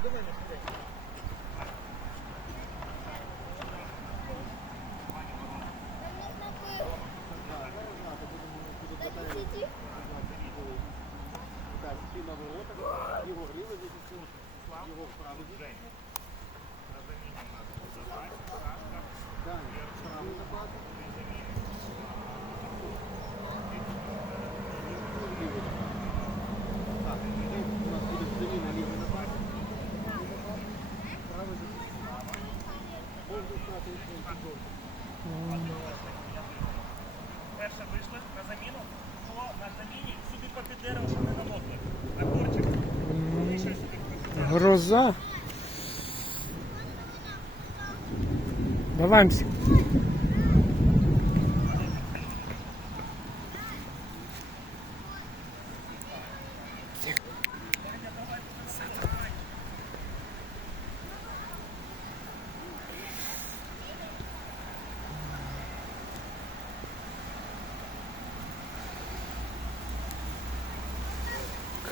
На його грили, його вправо. Так, Перше вийшли на заміну. то на заміні сюди попід щоб не намокли. А корчик. Гроза. Давай, Мсик.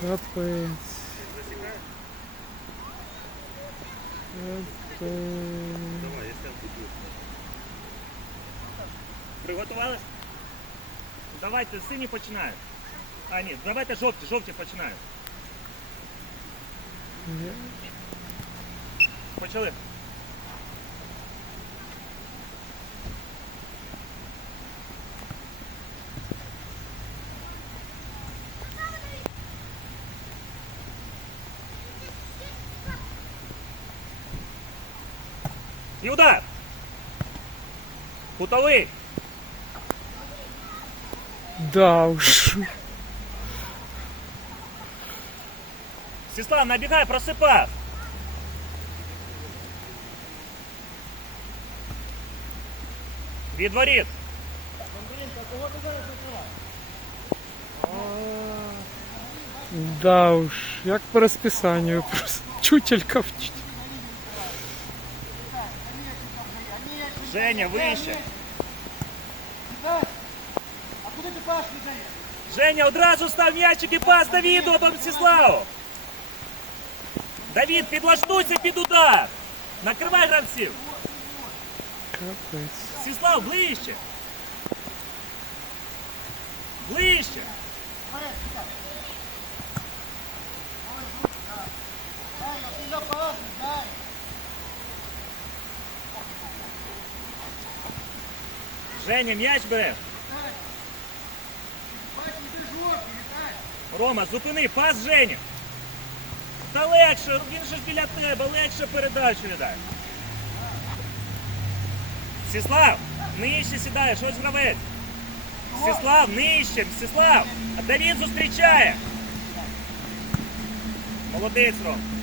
Капець. Капець. Приготувались? Давайте, сині починають. А, ні, давайте жовті, жовті починають. Почали. І удар! Кутовий! Да уж. Сіслав, набігай, просипав! Від воріт! Да уж. Як по розписанню. Просто чутелька вчить. Женя, вище! А куди ти пас даєш? Женя, одразу став м'ячик і пас Давіду або Сіславу! Давід, підлаштуйся під удар! Накривай гравців! Сіслав, ближче! Ближче! Ти на пас не дай. Женя, м'яч бере! Рома, зупини, пас Женя! Та легше, він же ж біля тебе, легше передачу віддай. Сіслав, нижче сідаєш, ось гравець. Сіслав, нижче, Сіслав, а Давід зустрічає. Молодець, Ром.